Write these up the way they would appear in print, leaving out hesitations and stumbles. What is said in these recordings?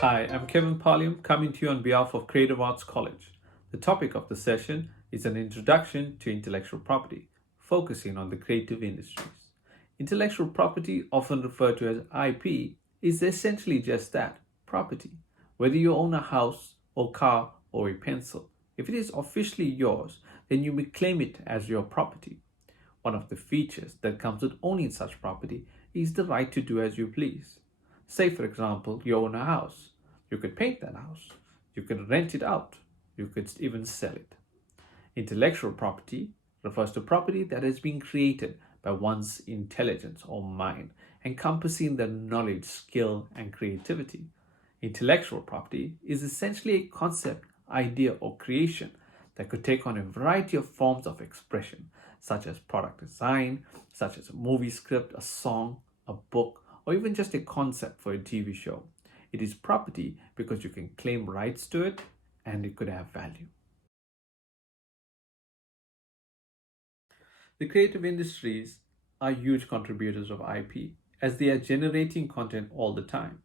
Hi, I'm Kevin Paulium coming to you on behalf of Creative Arts College. The topic of the session is an introduction to intellectual property, focusing on the creative industries. Intellectual property, often referred to as IP, is essentially just that property. Whether you own a house, or car, or a pencil, if it is officially yours, then you may claim it as your property. One of the features that comes with owning such property is the right to do as you please. Say, for example, you own a house. You could paint that house. You could rent it out. You could even sell it. Intellectual property refers to property that has been created by one's intelligence or mind, encompassing their knowledge, skill, and creativity. Intellectual property is essentially a concept, idea, or creation that could take on a variety of forms of expression, such as product design, such as a movie script, a song, a book, or even just a concept for a TV show. It is property because you can claim rights to it and it could have value. The creative industries are huge contributors of IP as they are generating content all the time.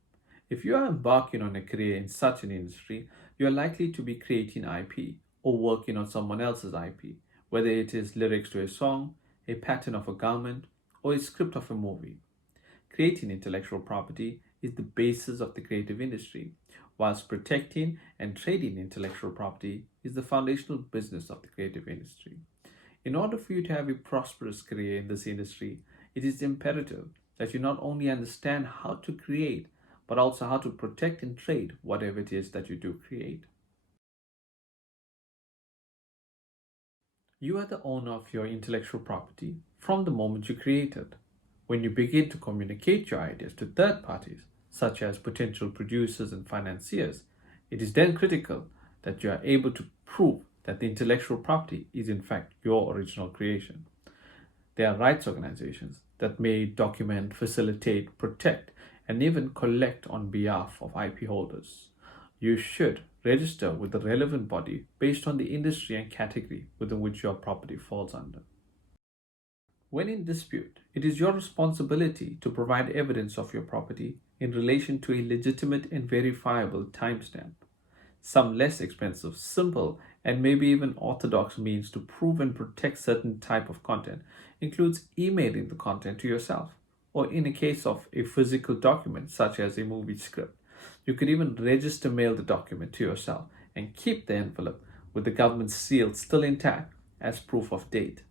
If you are embarking on a career in such an industry, you are likely to be creating IP or working on someone else's IP, whether it is lyrics to a song, a pattern of a garment, or a script of a movie. Creating intellectual property is the basis of the creative industry, whilst protecting and trading intellectual property is the foundational business of the creative industry. In order for you to have a prosperous career in this industry, it is imperative that you not only understand how to create, but also how to protect and trade whatever it is that you do create. You are the owner of your intellectual property from the moment you create it. When you begin to communicate your ideas to third parties, such as potential producers and financiers, it is then critical that you are able to prove that the intellectual property is in fact your original creation. There are rights organizations that may document, facilitate, protect, and even collect on behalf of IP holders. You should register with the relevant body based on the industry and category within which your property falls under. When in dispute, it is your responsibility to provide evidence of your property in relation to a legitimate and verifiable timestamp. Some less expensive, simple, and maybe even orthodox means to prove and protect certain type of content includes emailing the content to yourself, or in a case of a physical document such as a movie script, you could even register mail the document to yourself and keep the envelope with the government seal still intact as proof of date.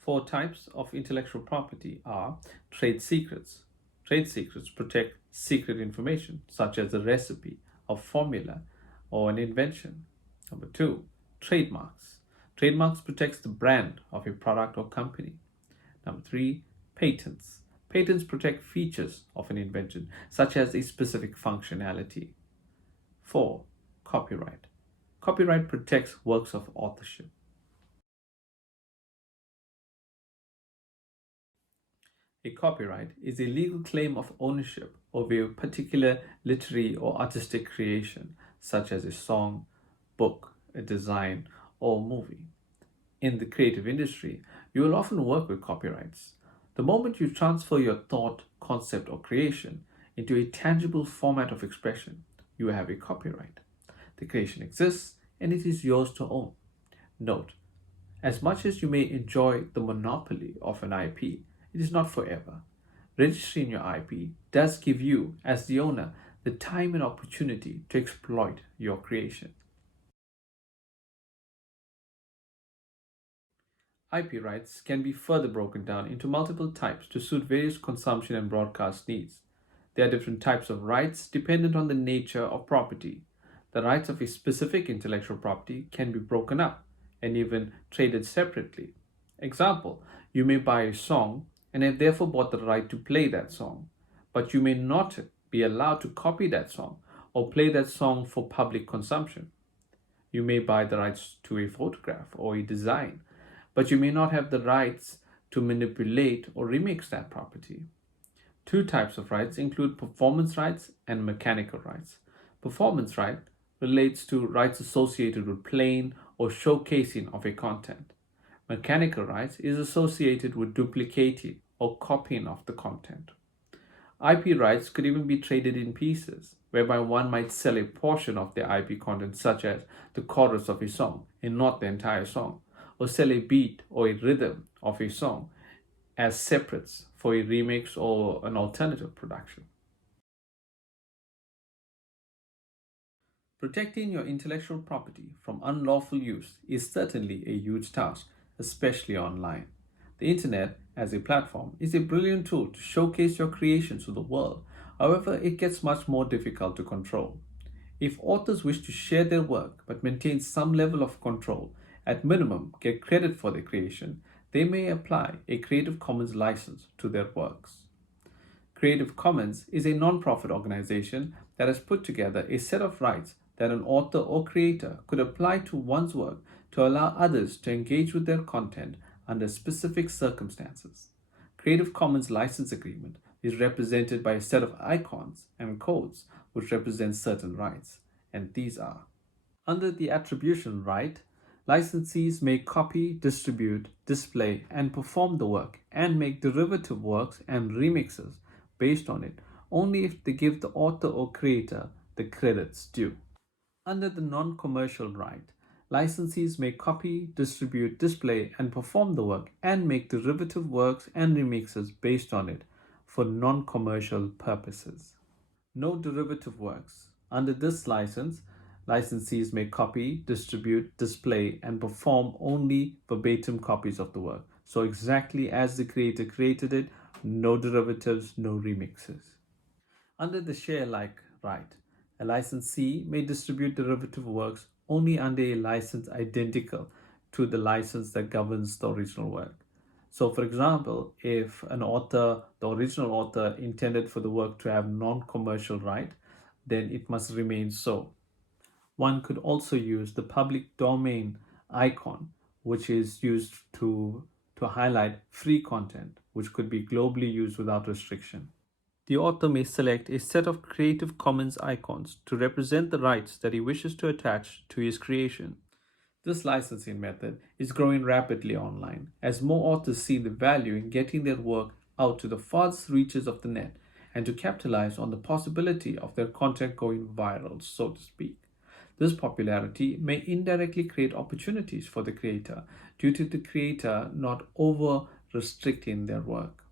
Four types of intellectual property are trade secrets. Trade secrets protect secret information, such as a recipe, a formula, or an invention. Number two, trademarks. Trademarks protects the brand of a product or company. Number three, patents. Patents protect features of an invention, such as a specific functionality. Four, copyright. Copyright protects works of authorship. A copyright is a legal claim of ownership over a particular literary or artistic creation, such as a song, book, a design, or movie. In the creative industry, you will often work with copyrights. The moment you transfer your thought, concept, or creation into a tangible format of expression, you have a copyright. The creation exists and it is yours to own. Note, as much as you may enjoy the monopoly of an IP, it is not forever. Registering your IP does give you, as the owner, the time and opportunity to exploit your creation. IP rights can be further broken down into multiple types to suit various consumption and broadcast needs. There are different types of rights dependent on the nature of property. The rights of a specific intellectual property can be broken up and even traded separately. Example, you may buy a song and have therefore bought the right to play that song, but you may not be allowed to copy that song or play that song for public consumption. You may buy the rights to a photograph or a design, but you may not have the rights to manipulate or remix that property. Two types of rights include performance rights and mechanical rights. Performance right relates to rights associated with playing or showcasing of a content. Mechanical rights is associated with duplicating or copying of the content. IP rights could even be traded in pieces, whereby one might sell a portion of their IP content, such as the chorus of a song and not the entire song, or sell a beat or a rhythm of a song as separates for a remix or an alternative production. Protecting your intellectual property from unlawful use is certainly a huge task, especially online. The internet, as a platform, is a brilliant tool to showcase your creations to the world. However, it gets much more difficult to control. If authors wish to share their work but maintain some level of control, at minimum get credit for their creation, they may apply a Creative Commons license to their works. Creative Commons is a non-profit organization that has put together a set of rights that an author or creator could apply to one's work to allow others to engage with their content under specific circumstances. Creative Commons license agreement is represented by a set of icons and codes which represent certain rights, and these are: under the attribution right, licensees may copy, distribute, display, and perform the work and make derivative works and remixes based on it only if they give the author or creator the credits due. Under the non-commercial right, licensees may copy, distribute, display, and perform the work and make derivative works and remixes based on it for non-commercial purposes. No derivative works. Under this license, licensees may copy, distribute, display, and perform only verbatim copies of the work. So exactly as the creator created it, no derivatives, no remixes. Under the share alike right, a licensee may distribute derivative works only under a license identical to the license that governs the original work. So, for example, if the original author intended for the work to have non-commercial right, then it must remain so. One could also use the public domain icon, which is used to highlight free content, which could be globally used without restriction. The author may select a set of Creative Commons icons to represent the rights that he wishes to attach to his creation. This licensing method is growing rapidly online as more authors see the value in getting their work out to the farthest reaches of the net and to capitalize on the possibility of their content going viral, so to speak. This popularity may indirectly create opportunities for the creator due to the creator not over restricting their work.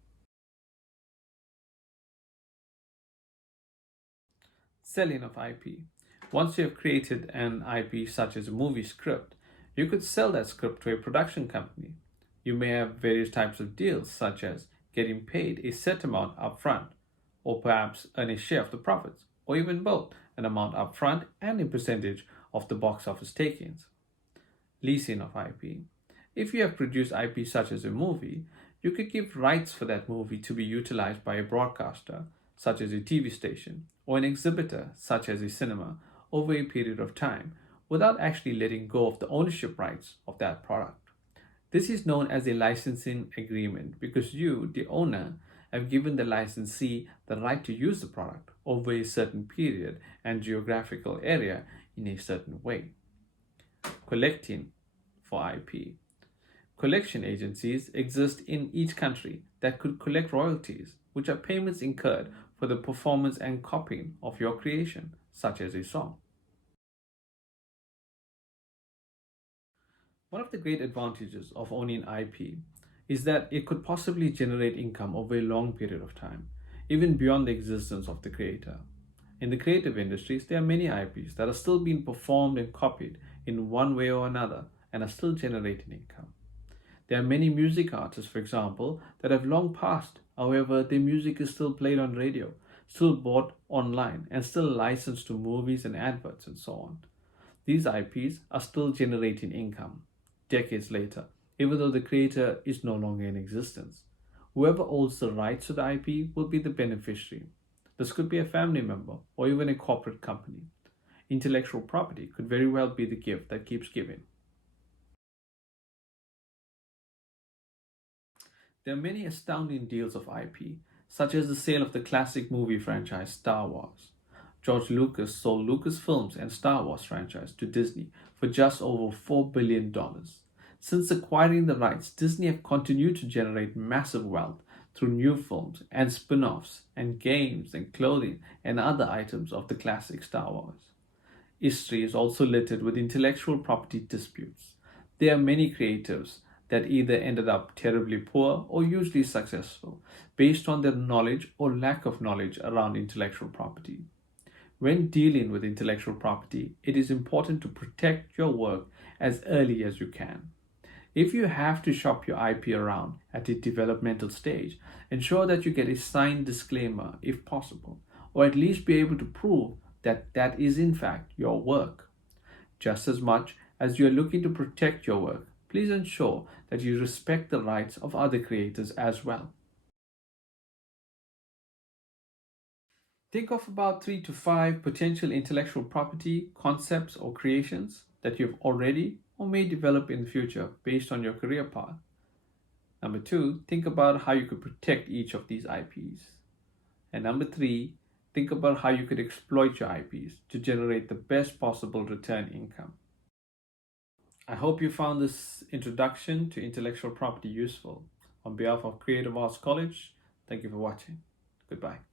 Selling of IP. Once you have created an IP such as a movie script, you could sell that script to a production company. You may have various types of deals, such as getting paid a set amount upfront, or perhaps earn a share of the profits, or even both, an amount upfront and a percentage of the box office takings. Leasing of IP. If you have produced IP such as a movie, you could give rights for that movie to be utilized by a broadcaster, such as a TV station, or an exhibitor, such as a cinema, over a period of time, without actually letting go of the ownership rights of that product. This is known as a licensing agreement because you, the owner, have given the licensee the right to use the product over a certain period and geographical area in a certain way. Collecting for IP. Collection agencies exist in each country that could collect royalties, which are payments incurred for the performance and copying of your creation, such as a song. One of the great advantages of owning IP is that it could possibly generate income over a long period of time, even beyond the existence of the creator. In the creative industries, there are many IPs that are still being performed and copied in one way or another and are still generating income. There are many music artists, for example, that have long passed. However, their music is still played on radio, still bought online, and still licensed to movies and adverts and so on. These IPs are still generating income decades later, even though the creator is no longer in existence. Whoever owns the rights to the IP will be the beneficiary. This could be a family member or even a corporate company. Intellectual property could very well be the gift that keeps giving. There are many astounding deals of IP, such as the sale of the classic movie franchise Star Wars. George Lucas sold Lucasfilms and Star Wars franchise to Disney for just over $4 billion. Since acquiring the rights, Disney have continued to generate massive wealth through new films and spin offs and games and clothing and other items of the classic Star Wars. History is also littered with intellectual property disputes. There are many creatives that either ended up terribly poor or hugely successful based on their knowledge or lack of knowledge around intellectual property. When dealing with intellectual property, it is important to protect your work as early as you can. If you have to shop your IP around at its developmental stage, ensure that you get a signed disclaimer if possible, or at least be able to prove that that is in fact your work. Just as much as you are looking to protect your work, please ensure that you respect the rights of other creators as well. Think of about 3 to 5 potential intellectual property concepts or creations that you've already or may develop in the future based on your career path. Number 2, think about how you could protect each of these IPs. And number 3, think about how you could exploit your IPs to generate the best possible return income. I hope you found this introduction to intellectual property useful. On behalf of Creative Arts College, thank you for watching. Goodbye.